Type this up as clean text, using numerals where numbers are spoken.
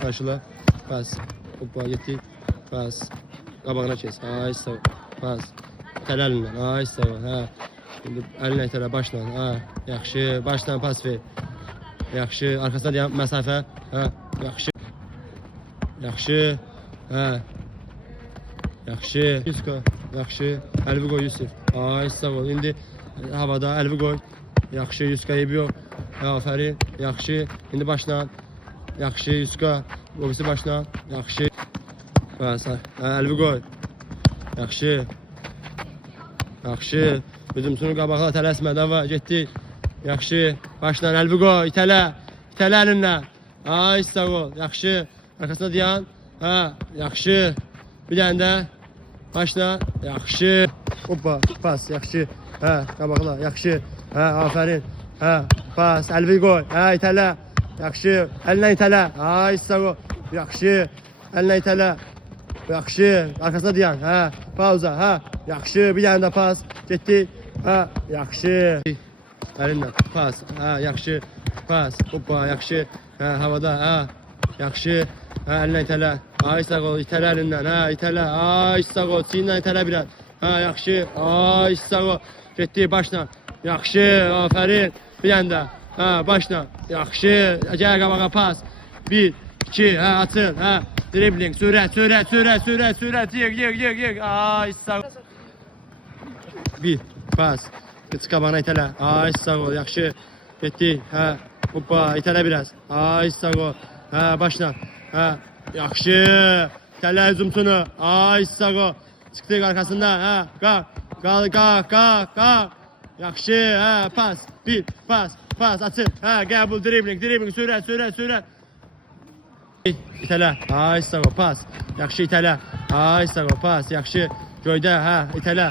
Karşıla. Pas. Hoppa getdi. Pas. Qabağına keç. Ay sağ ol. Pas. İtələ əlindən. Ay sağ ol. Hə. İndi əlinlə itələ başla. Hə. Yaxşı. Başla pas ver. Yaxşı. Arxasına dayan məsafə. Hə. Yaxşı. Yaxşı. Hə. Yaxşı. Yusko. Yaxşı. Əlvi qoy Yusuf. Ay sağ ol. İndi havada əlvi qoy. Yaxşı. Yusko eybi yox. Hə, afərin. Yaxşı. İndi başla. Yaxşı. Yusko. Obisi başla. Yaxşı. Pas. Əlvi qoy. Yaxşı. Yaxşı. Hücumçunun qabağına tələsmə. Dava. Getdik. Yaxşı. Başla. Əlvi qoy. İtələ. İtələ əlindən. Ay sağ ol. Yaxşı. Arkasına dayan. Ha. Yaxşı. Bir dənə də. Başla. Yaxşı. Hoppa. Pas. Yaxşı. Hə. Qabaqla. Yaxşı. Hə. Afərin. Hə. Pas. Əlvi qoy. Hə. İtələ. Yaxşı. Əlinlə itələ. Ay sağ ol. Yaxşı. Əlinlə itələ. Yaxşı. Arkasına dayan. Hə. Pauza. Hə. Yaxşı. Bir dənə də pas. Getdi. Hə. Yaxşı. Əlinlə. Pas. Hə. Yaxşı. Pas. Hoppa. Yaxşı. Hə. Havada. Hə. Yaxşı. Hə. Əlinlə itələ. Ay sağ ol. İtələ əlindən. Hə. İtələ. Ay sağ ol. Çiyinlə itələ biraz. Hə. Yaxşı. Ay sağ ol. Getdi. Başla. Yaxşı. Afərin. Bir dənə də. Hə. Başla. Yaxşı. Gəl qabağa pas. 1, 2. Hə. Açıl. Hə. Dribbling. Sürət. Yığ. Ay sağ ol. 1. Pas. Qıç qabağına itələ. Ay sağ ol. Yaxşı. Getdi. Hə. Hoppa. İtələ biraz. Ay sağ ol. Hə. Başla. Hə. Yaxşı. İtələ hücumçunu. Ay sağ ol. Çıxdıq arkasında. Hə. Qalx. Yaxşı. Hə. Pas. 1. Pas. Açıl. Hə. Qəbul. Dribbling. Sürət. İtələ. Ay sağ ol. Pas. Yaxşı itələ. Ay sağ ol. Pas. Yaxşı. Göydə. Hə. İtələ.